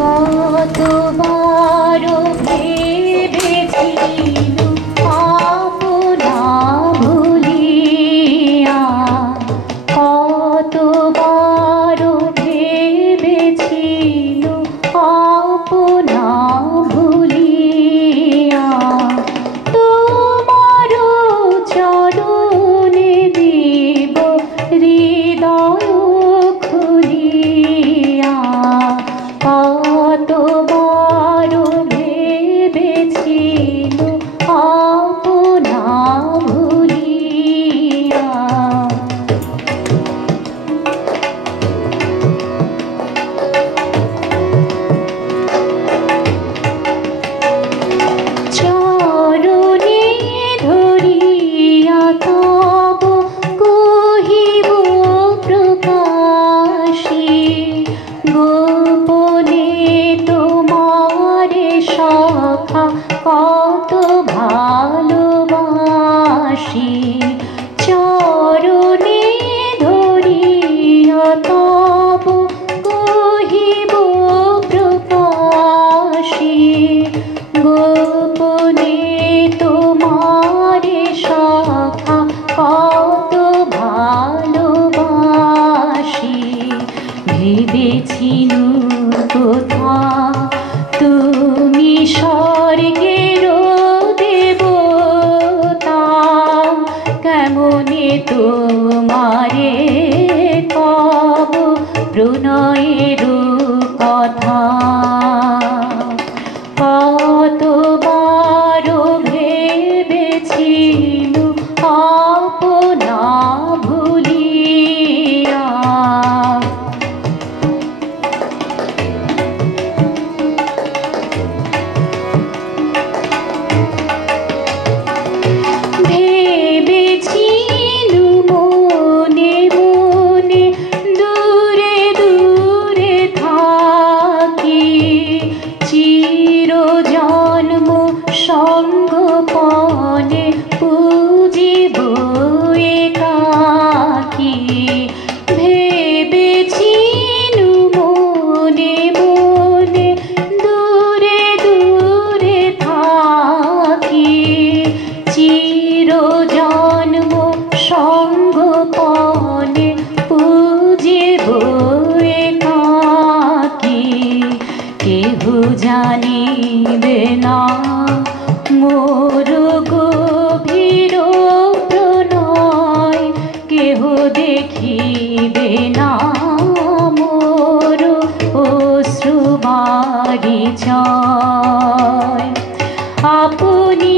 কতবার ভেবেছিল ভালোবাসি চরণে ধরিয়া তব কহিব প্রকাশী গোপনে তোমারে সখা কত ভালোবাসি। ভেবেছিল প্রণয়ের জন্ম সঙ্গপনে কেহ জানিবে না। মোর গভীর প্রণয় কেহ দেখিবে না। মোর অশ্রুবারি ছয়। আপনি